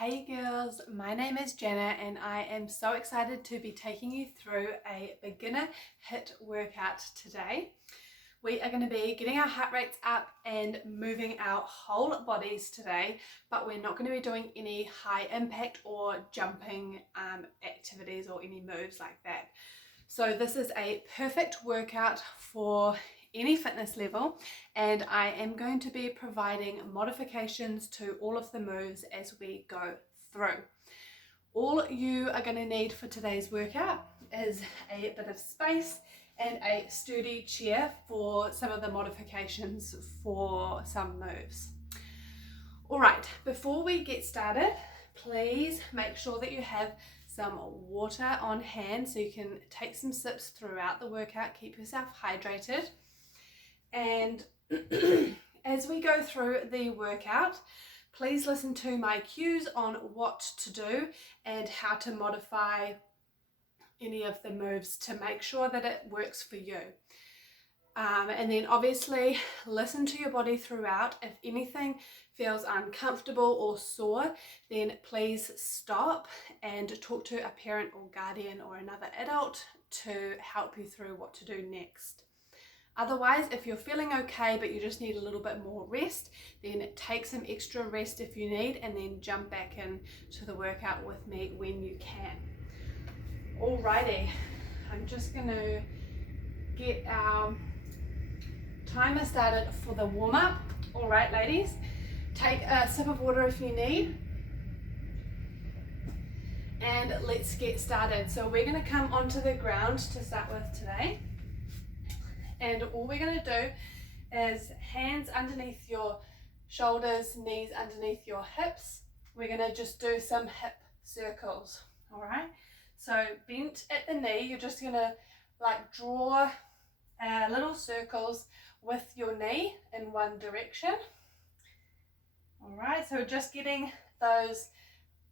Hey girls, my name is Jenna and I am so excited to be taking you through a beginner HIIT workout today. We are going to be getting our heart rates up and moving our whole bodies today, but we're not going to be doing any high impact or jumping activities or any moves like that. So this is a perfect workout for any fitness level, and I am going to be providing modifications to all of the moves as we go through. All you are going to need for today's workout is a bit of space and a sturdy chair for some of the modifications for some moves. Alright, before we get started, please make sure that you have some water on hand so you can take some sips throughout the workout, keep yourself hydrated. And as we go through the workout, please listen to my cues on what to do and how to modify any of the moves to make sure that it works for you. And then obviously listen to your body throughout. If anything feels uncomfortable or sore, then please stop and talk to a parent or guardian or another adult to help you through what to do next. Otherwise, if you're feeling okay but you just need a little bit more rest, then take some extra rest if you need and then jump back into the workout with me when you can. Alrighty, I'm just going to get our timer started for the warm-up. Alright ladies, take a sip of water if you need. And let's get started. So we're going to come onto the ground to start with today. And all we're going to do is hands underneath your shoulders, knees underneath your hips. We're going to just do some hip circles, all right? So bent at the knee, you're just going to like draw little circles with your knee in one direction. All right, so just getting those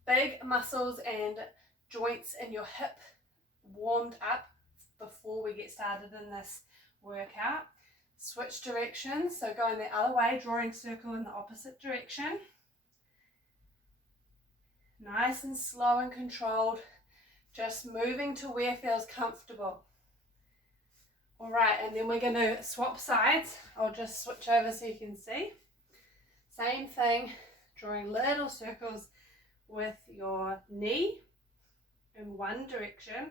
big muscles and joints in your hip warmed up before we get started in this workout. Switch directions, so going the other way, drawing circle in the opposite direction. Nice and slow and controlled, just moving to where feels comfortable. All right, and then we're going to swap sides. I'll just switch over so you can see. Same thing, drawing little circles with your knee in one direction.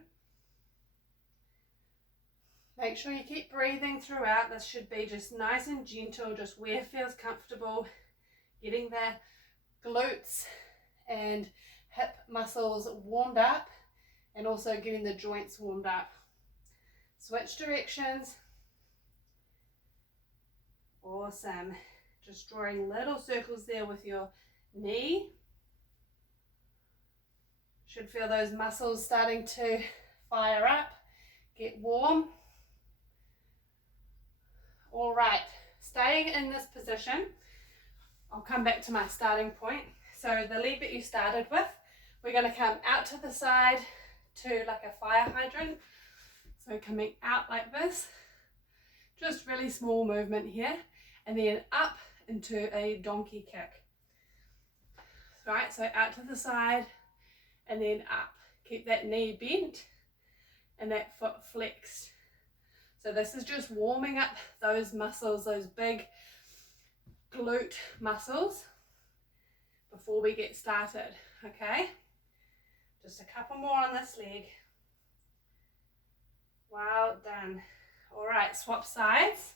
Make sure you keep breathing throughout. This should be just nice and gentle, just where it feels comfortable, getting the glutes and hip muscles warmed up and also getting the joints warmed up. Switch directions. Awesome. Just drawing little circles there with your knee. Should feel those muscles starting to fire up, get warm. All right, staying in this position, I'll come back to my starting point. So the leg that you started with, we're going to come out to the side to like a fire hydrant. So coming out like this, just really small movement here, and then up into a donkey kick. Right, so out to the side and then up. Keep that knee bent and that foot flexed. So this is just warming up those muscles, those big glute muscles before we get started, okay? Just a couple more on this leg. Well done. All right, swap sides.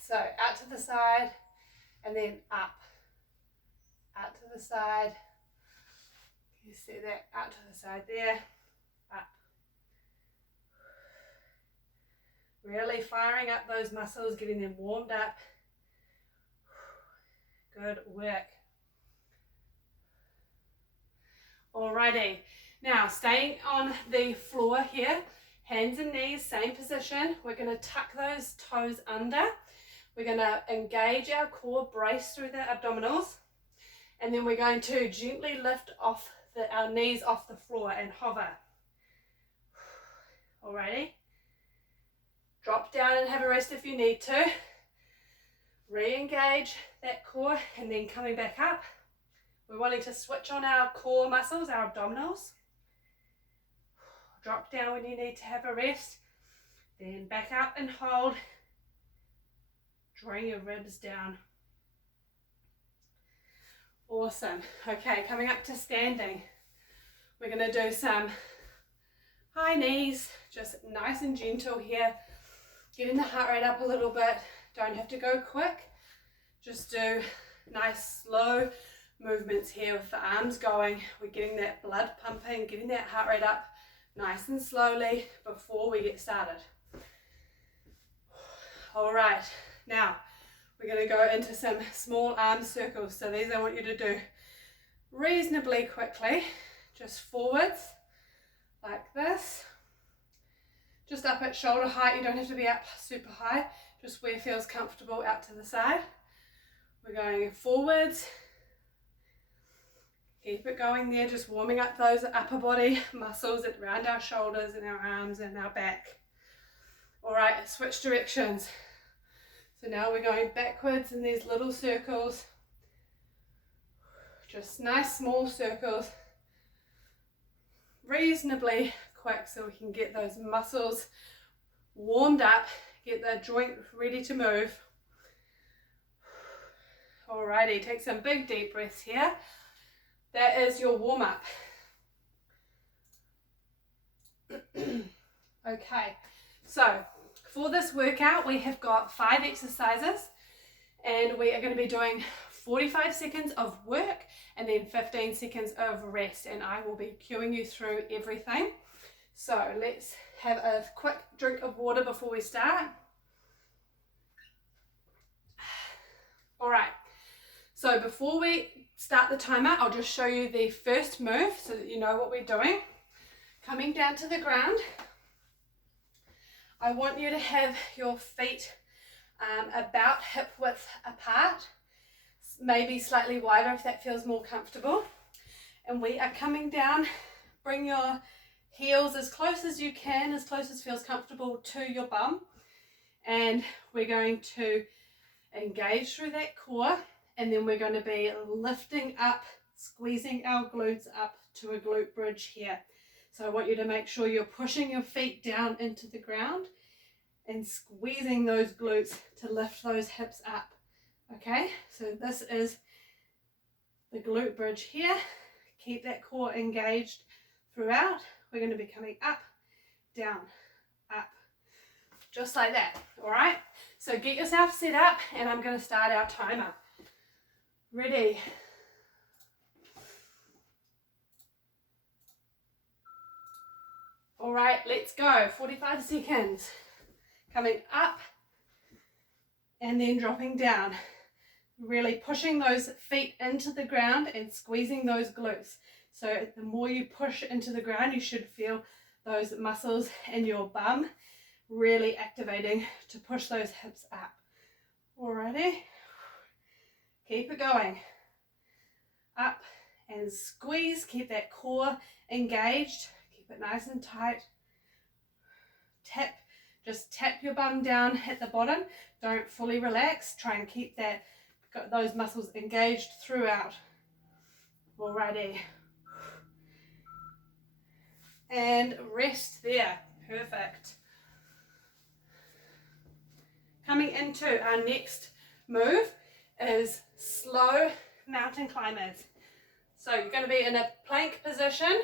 So out to the side and then up. Out to the side. You see that? Out to the side there. Up. Really firing up those muscles, getting them warmed up. Good work. Alrighty, now staying on the floor here, hands and knees, same position. We're going to tuck those toes under. We're going to engage our core, brace through the abdominals, and then we're going to gently lift off our knees off the floor and hover. Alrighty. Drop down and have a rest if you need to. Re-engage that core and then coming back up We're wanting to switch on our core muscles, our abdominals. Drop down when you need to have a rest. Then back up and hold. Drawing your ribs down. Awesome. Okay, coming up to standing. We're going to do some high knees, just nice and gentle here. Getting the heart rate up a little bit. Don't have to go quick. Just do nice slow movements here with the arms going. We're getting that blood pumping, getting that heart rate up nice and slowly before we get started. All right, now we're going to go into some small arm circles. So these I want you to do reasonably quickly, just forwards like this, just up at shoulder height. You don't have to be up super high, just where it feels comfortable out to the side. We're going forwards. Keep it going there, just warming up those upper body muscles around our shoulders and our arms and our back. All right, switch directions. So now we're going backwards in these little circles. Just nice small circles. Reasonably quick so we can get those muscles warmed up, get the joint ready to move. Alrighty, take some big deep breaths here. That is your warm-up. Okay, so for this workout we have got 5 exercises and we are going to be doing 45 seconds of work and then 15 seconds of rest, and I will be cueing you through everything. So let's have a quick drink of water before we start. All right, so before we start the timer, I'll just show you the first move so that you know what we're doing. Coming down to the ground, I want you to have your feet about hip width apart, maybe slightly wider if that feels more comfortable. And we are coming down. Bring your heels as close as you can, as close as feels comfortable to your bum. And we're going to engage through that core, and then we're going to be lifting up, squeezing our glutes up to a glute bridge here. So I want you to make sure you're pushing your feet down into the ground and squeezing those glutes to lift those hips up. Okay, so this is the glute bridge here. Keep that core engaged throughout. We're going to be coming up, down, up, just like that. All right, so get yourself set up and I'm going to start our timer. Ready? All right, let's go. 45 seconds. Coming up and then dropping down. Really pushing those feet into the ground and squeezing those glutes. So the more you push into the ground, you should feel those muscles in your bum really activating to push those hips up. Alrighty, keep it going. Up and squeeze, keep that core engaged, keep it nice and tight. Tap, just tap your bum down at the bottom. Don't fully relax, try and keep that, got those muscles engaged throughout. Alrighty. And rest there. Perfect. Coming into our next move is slow mountain climbers. So you're going to be in a plank position.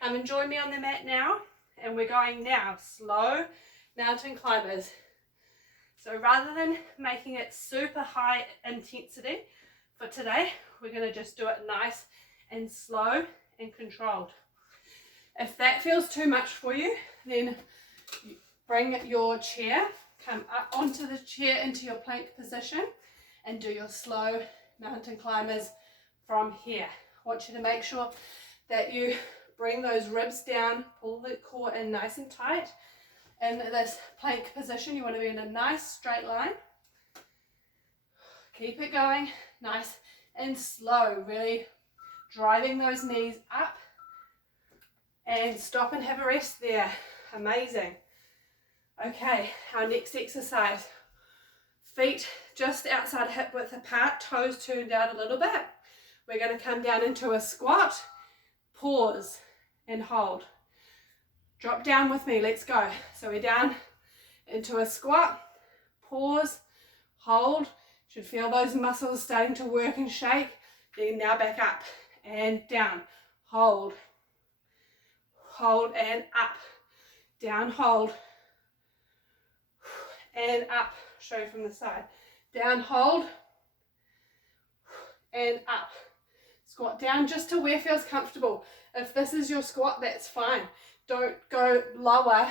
Come and join me on the mat now. And we're going now, slow mountain climbers. So rather than making it super high intensity for today, we're going to just do it nice and slow and controlled. If that feels too much for you, then bring your chair, come up onto the chair into your plank position and do your slow mountain climbers from here. I want you to make sure that you bring those ribs down, pull the core in nice and tight. In this plank position, you want to be in a nice straight line. Keep it going, nice and slow, really driving those knees up. And stop and have a rest there. Amazing. Okay, our next exercise. Feet just outside hip width apart, toes turned out a little bit. We're going to come down into a squat, pause and hold. Drop down with me, let's go. So we're down into a squat, pause, hold. Should feel those muscles starting to work and shake. Then now back up and down, hold, hold and up, down, hold, and up. Show you from the side. Down, hold, and up. Squat down just to where feels comfortable. If this is your squat, that's fine. Don't go lower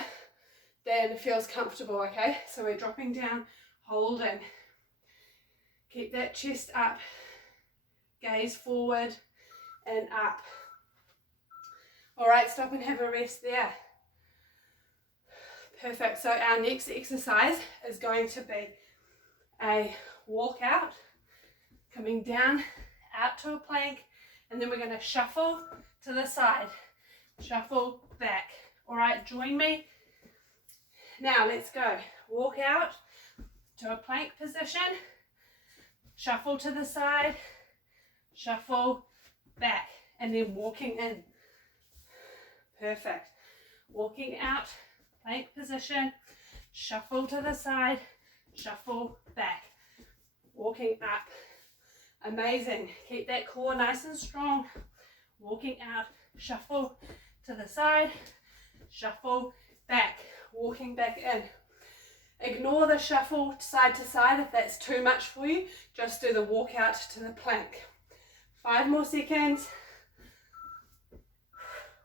than feels comfortable, okay? So we're dropping down, holding. Keep that chest up, gaze forward and up. All right, stop and have a rest there. Perfect. So our next exercise is going to be a walkout, coming down, out to a plank, and then we're going to shuffle to the side, shuffle back. All right, join me. Now let's go. Walk out to a plank position, shuffle to the side, shuffle back, and then walking in. Perfect. Walking out, plank position, shuffle to the side, shuffle back, walking up. Amazing. Keep that core nice and strong. Walking out, shuffle to the side, shuffle back, walking back in. Ignore the shuffle side to side if that's too much for you. Just do the walk out to the plank. 5 more seconds.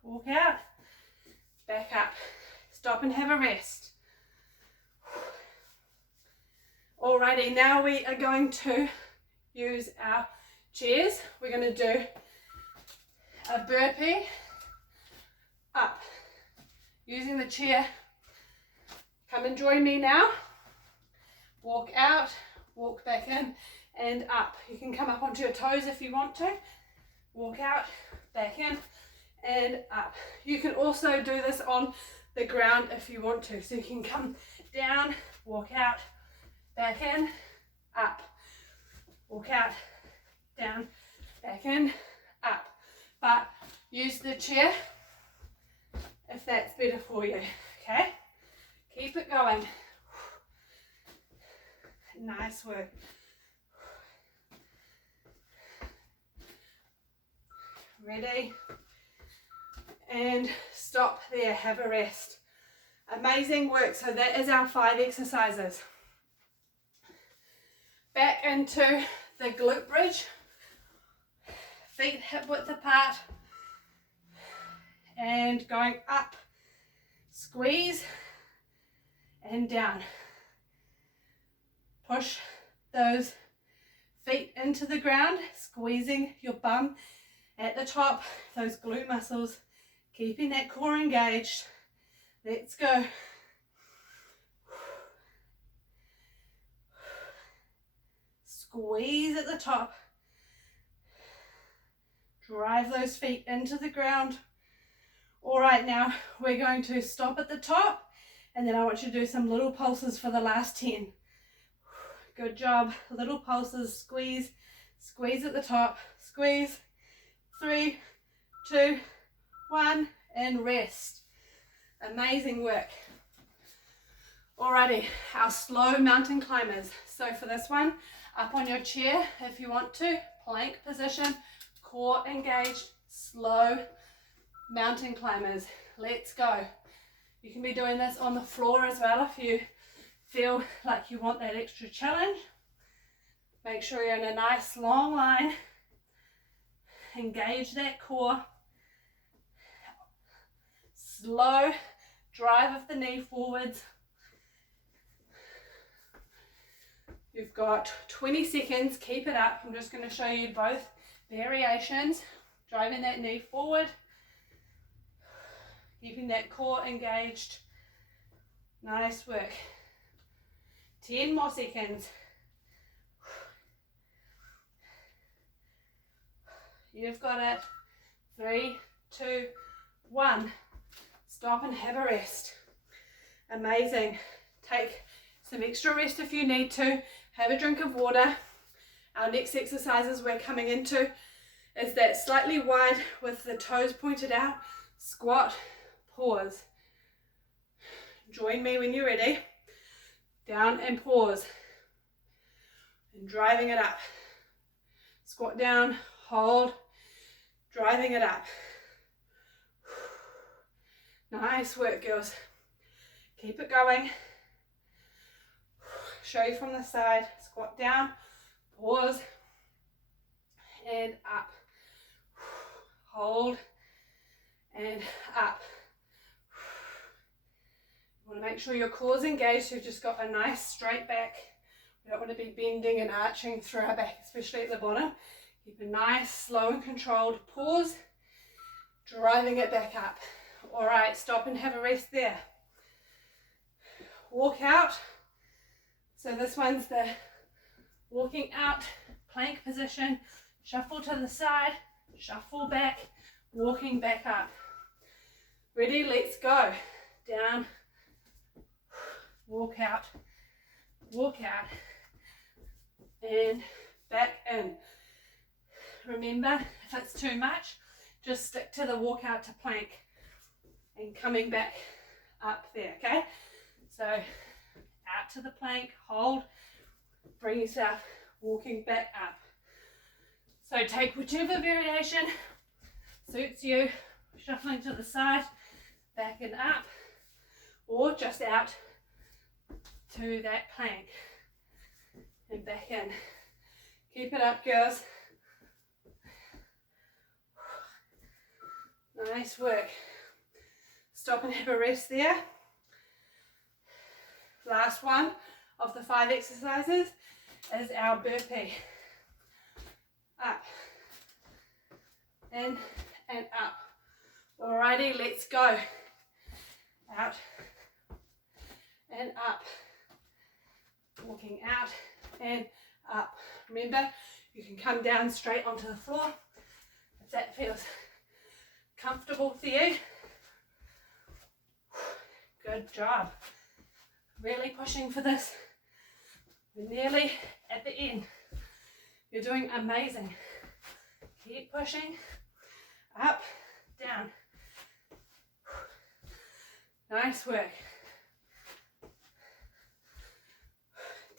Walk out, back up. Stop and have a rest. Alrighty, now we are going to use our chairs. We're going to do a burpee up using the chair. Come and join me now. Walk out, walk back in and up. You can come up onto your toes if you want to. Walk out, back in and up. You can also do this on the ground if you want to. So you can come down, walk out, back in, up. Walk out, down, back in, up. But use the chair if that's better for you, okay? Keep it going. Nice work. Ready? And stop there, have a rest. Amazing work. So that is our 5 exercises. Back into the glute bridge. Feet hip width apart. And going up, squeeze, and down. Push those feet into the ground, squeezing your bum at the top, those glute muscles, keeping that core engaged. Let's go. Squeeze at the top. Drive those feet into the ground. All right, now we're going to stop at the top and then I want you to do some little pulses for the last 10. Good job. Little pulses. Squeeze, squeeze at the top, squeeze. 3, 2, 1, and rest. Amazing work. Alrighty, our slow mountain climbers. So for this one, up on your chair if you want to, plank position, core engaged, slow mountain climbers. Let's go. You can be doing this on the floor as well if you feel like you want that extra challenge. Make sure you're in a nice long line. Engage that core. Slow drive of the knee forwards. You've got 20 seconds, keep it up. I'm just going to show you both variations. Driving that knee forward. Keeping that core engaged. Nice work. 10 more seconds. You've got it. 3, 2, 1. Stop and have a rest. Amazing. Take some extra rest if you need to. Have a drink of water. Our next exercises we're coming into is that slightly wide with the toes pointed out. Squat, pause. Join me when you're ready. Down and pause. And driving it up. Squat down, hold, driving it up. Nice work, girls. Keep it going. Show you from the side. Squat down, pause, and up. Hold, and up. You want to make sure your core is engaged, so you've just got a nice straight back. We don't want to be bending and arching through our back, especially at the bottom. Keep a nice, slow and controlled pause, driving it back up. All right, stop and have a rest there. Walk out. So this one's the walking out plank position. Shuffle to the side, shuffle back, walking back up. Ready, let's go. Down, walk out, and back in. Remember, if it's too much, just stick to the walk out to plank and coming back up there, okay? So out to the plank, hold, bring yourself walking back up. So take whichever variation suits you, shuffling to the side, back and up, or just out to that plank and back in. Keep it up, girls. Nice work. Stop and have a rest there. Last one of the 5 exercises is our burpee. Up, in and up. Alrighty, let's go. Out and up. Walking out and up. Remember, you can come down straight onto the floor if that feels comfortable for you. Good job. Really pushing for this. We're nearly at the end. You're doing amazing. Keep pushing. Up, down. Nice work.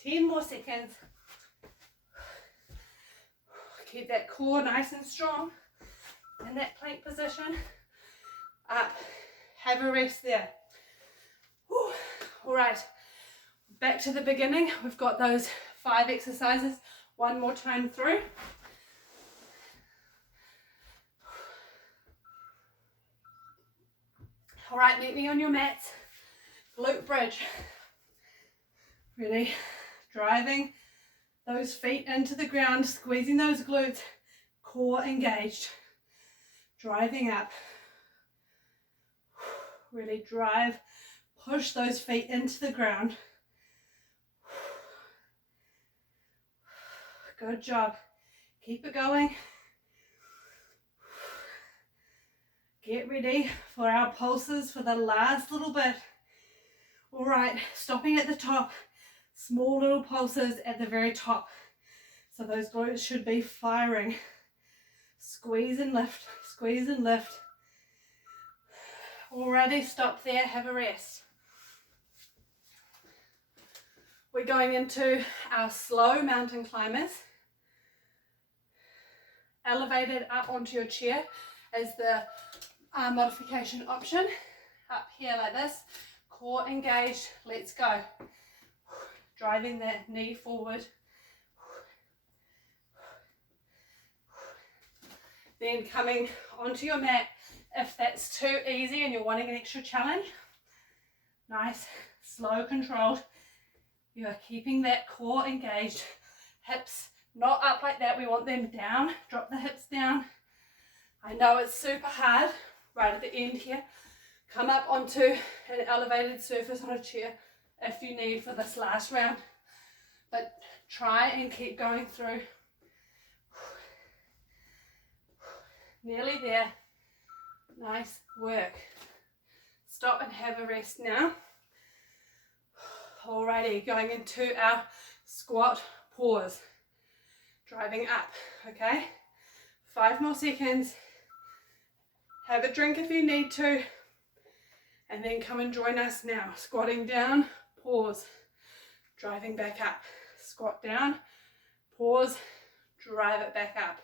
10 more seconds. Keep that core nice and strong in that plank position. Up. Have a rest there. Whew. All right. Back to the beginning. We've got those 5 exercises one more time through. All right, meet me on your mats. Glute bridge. Really driving those feet into the ground, squeezing those glutes, core engaged. Driving up. Really drive, push those feet into the ground. Good job. Keep it going. Get ready for our pulses for the last little bit. All right, stopping at the top. Small little pulses at the very top. So those glutes should be firing. Squeeze and lift, squeeze and lift. Alrighty, stop there, have a rest. We're going into our slow mountain climbers. Elevated up onto your chair is the modification option. Up here like this, core engaged, let's go. Driving that knee forward. Then coming onto your mat, if that's too easy and you're wanting an extra challenge, nice, slow, controlled. You are keeping that core engaged. Hips not up like that, we want them down. Drop the hips down. I know it's super hard right at the end here. Come up onto an elevated surface on a chair if you need for this last round. But try and keep going through. Nearly there. Nice work. Stop and have a rest now. Alrighty, going into our squat pause. Driving up, okay? 5 more seconds. Have a drink if you need to. And then come and join us now. Squatting down, pause, driving back up. Squat down, pause, drive it back up.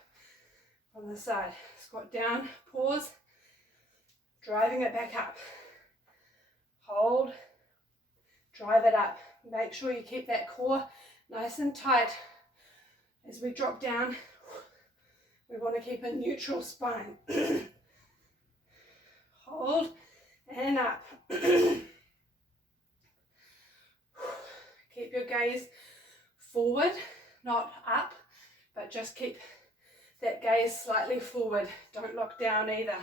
On the side, squat down, pause, driving it back up. Hold, drive it up. Make sure you keep that core nice and tight. As we drop down, we want to keep a neutral spine. Hold and up. Keep your gaze forward, not up, but just keep that gaze slightly forward. Don't look down either.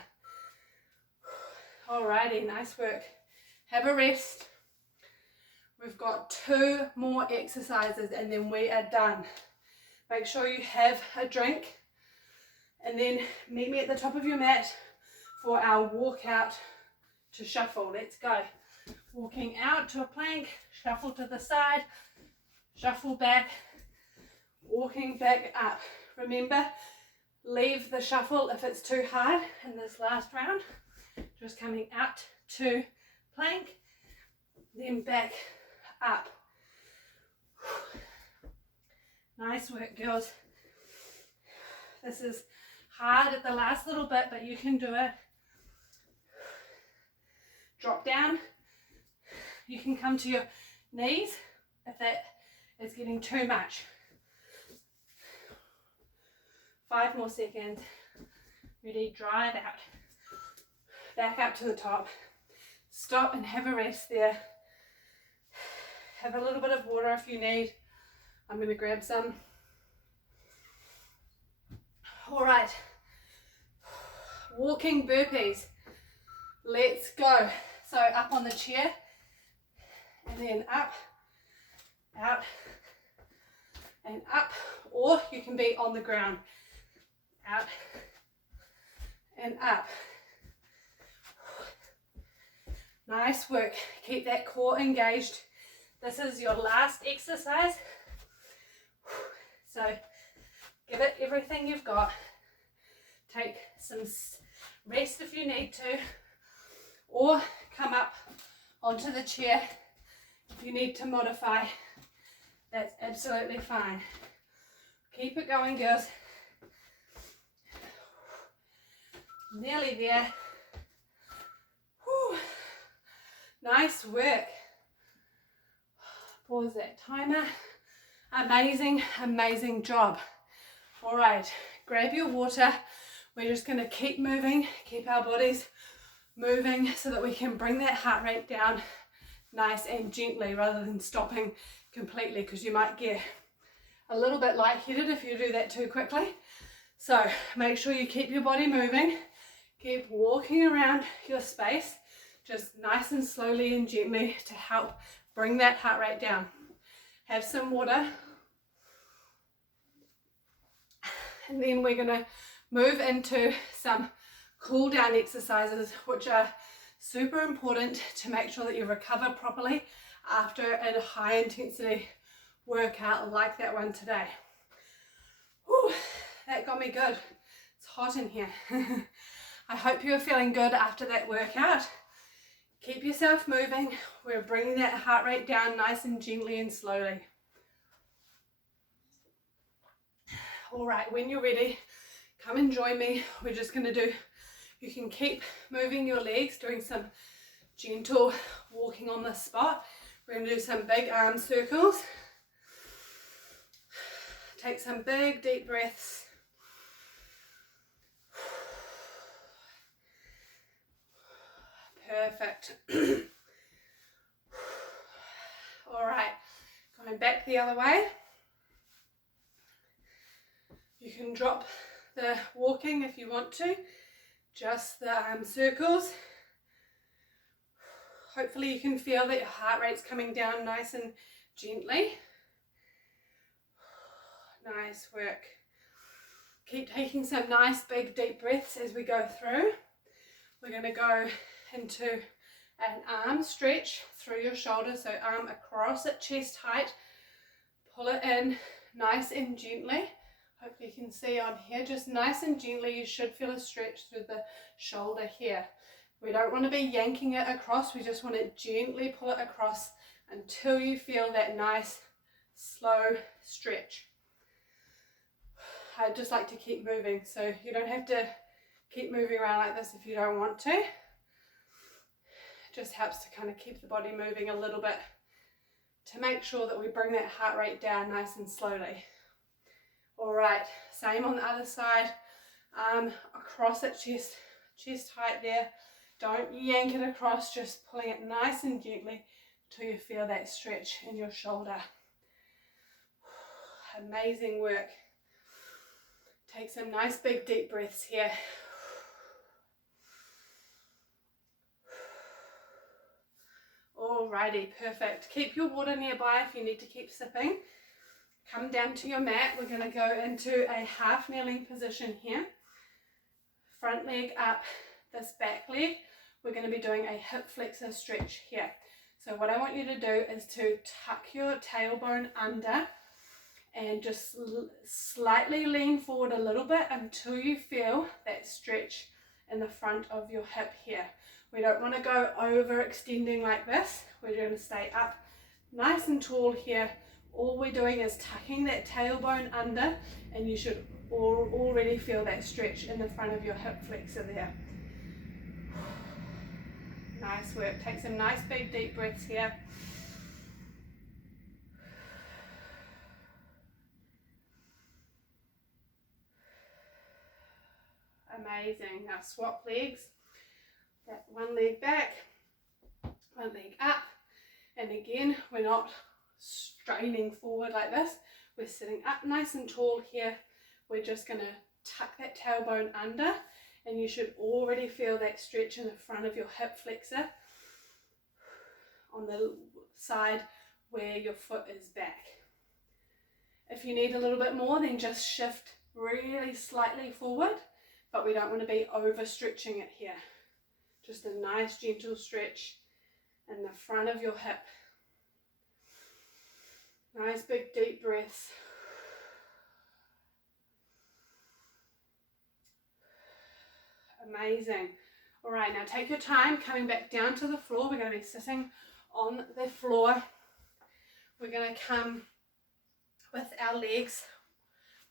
Alrighty, nice work. Have a rest. We've got 2 more exercises and then we are done. Make sure you have a drink and then meet me at the top of your mat for our walk out to shuffle. Let's go. Walking out to a plank, shuffle to the side, shuffle back, walking back up. Remember, leave the shuffle if it's too hard in this last round. Just coming out to plank, then back up. Nice work, girls. This is hard at the last little bit, but you can do it. Drop down. You can come to your knees if that is getting too much. 5 more seconds. Ready, drive out. Back up to the top. Stop and have a rest there. Have a little bit of water if you need. I'm going to grab some. All right. Walking burpees. Let's go. So up on the chair and then up, out and up, or you can be on the ground. Out and up. Nice work. Keep that core engaged. This is your last exercise. So give it everything you've got. Take some rest if you need to, or come up onto the chair if you need to modify. That's absolutely fine. Keep it going, girls. Nearly there. Whew. Nice work. Pause that timer. Amazing, amazing job. All right, grab your water. We're just going to keep moving, keep our bodies moving so that we can bring that heart rate down nice and gently rather than stopping completely, because you might get a little bit lightheaded if you do that too quickly. So make sure you keep your body moving. Keep walking around your space, just nice and slowly and gently to help bring that heart rate down. Have some water. And then we're going to move into some cool down exercises, which are super important to make sure that you recover properly after a high intensity workout like that one today. Whew, that got me good. It's hot in here. I hope you're feeling good after that workout. Keep yourself moving. We're bringing that heart rate down nice and gently and slowly. All right, when you're ready, come and join me. We're just going to do, you can keep moving your legs, doing some gentle walking on the spot. We're going to do some big arm circles. Take some big deep breaths. Perfect. All right, going back the other way. You can drop the walking if you want to, just the arm circles. Hopefully you can feel that your heart rate's coming down nice and gently. Nice work. Keep taking some nice big deep breaths as we go through. We're going to go into an arm stretch through your shoulders, so arm across at chest height. Pull it in nice and gently. Hopefully you can see on here, just nice and gently, you should feel a stretch through the shoulder here. We don't want to be yanking it across, we just want to gently pull it across until you feel that nice, slow stretch. I just like to keep moving, so you don't have to keep moving around like this if you don't want to. It just helps to kind of keep the body moving a little bit to make sure that we bring that heart rate down nice and slowly. All right, same on the other side, across at chest height there. Don't yank it across, just pulling it nice and gently till you feel that stretch in your shoulder. Amazing work. Take some nice big deep breaths here. Alrighty, perfect. Keep your water nearby if you need to keep sipping. Come down to your mat. We're going to go into a half kneeling position here. Front leg up, this back leg. We're going to be doing a hip flexor stretch here. So what I want you to do is to tuck your tailbone under and just slightly lean forward a little bit until you feel that stretch in the front of your hip here. We don't want to go overextending like this. We're going to stay up nice and tall here. All we're doing is tucking that tailbone under, and you should already feel that stretch in the front of your hip flexor there. Nice work. Take some nice big deep breaths here. Amazing. Now swap legs. That one leg back, one leg up, and again we're not straining forward like this. We're sitting up nice and tall here. We're just going to tuck that tailbone under, and you should already feel that stretch in the front of your hip flexor on the side where your foot is back. If you need a little bit more, then just shift really slightly forward, but we don't want to be over stretching it here. Just a nice gentle stretch in the front of your hip. Nice big deep breaths. Amazing. All right, now take your time coming back down to the floor. We're going to be sitting on the floor. We're going to come with our legs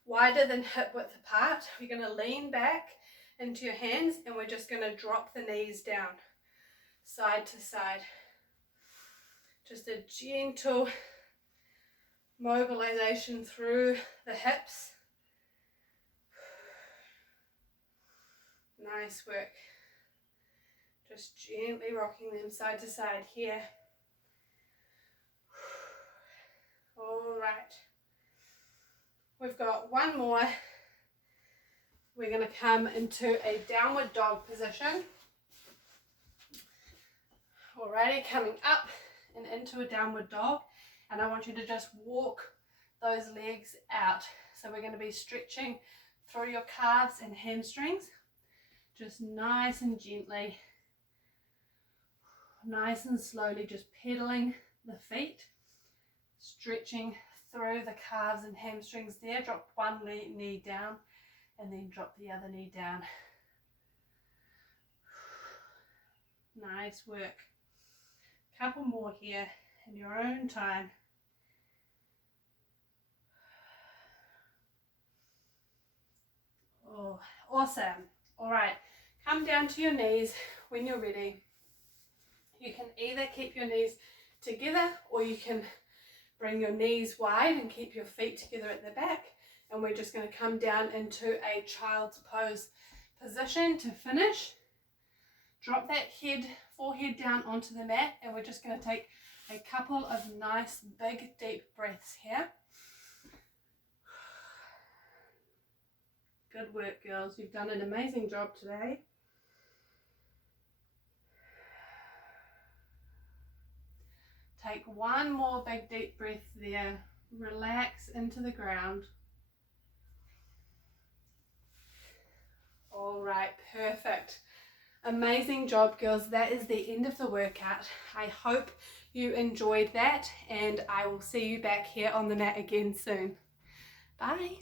wider than hip width apart. We're going to lean back into your hands, and we're just going to drop the knees down side to side. Just a gentle mobilization through the hips. Nice work. Just gently rocking them side to side here. All right. We've got one more. We're going to come into a downward dog position. Alrighty, coming up and into a downward dog, and I want you to just walk those legs out. So we're going to be stretching through your calves and hamstrings, just nice and gently, nice and slowly, just pedaling the feet, stretching through the calves and hamstrings there. Drop one knee down and then drop the other knee down. Nice work. Couple more here in your own time. Oh, awesome. All right, come down to your knees when you're ready. You can either keep your knees together, or you can bring your knees wide and keep your feet together at the back. And we're just going to come down into a child's pose position to finish. Drop that forehead down onto the mat, and we're just going to take a couple of nice big deep breaths here. Good work, girls. You've done an amazing job today. Take one more big deep breath there. Relax into the ground. All right, perfect. Amazing job, girls. That is the end of the workout. I hope you enjoyed that, and I will see you back here on the mat again soon. Bye.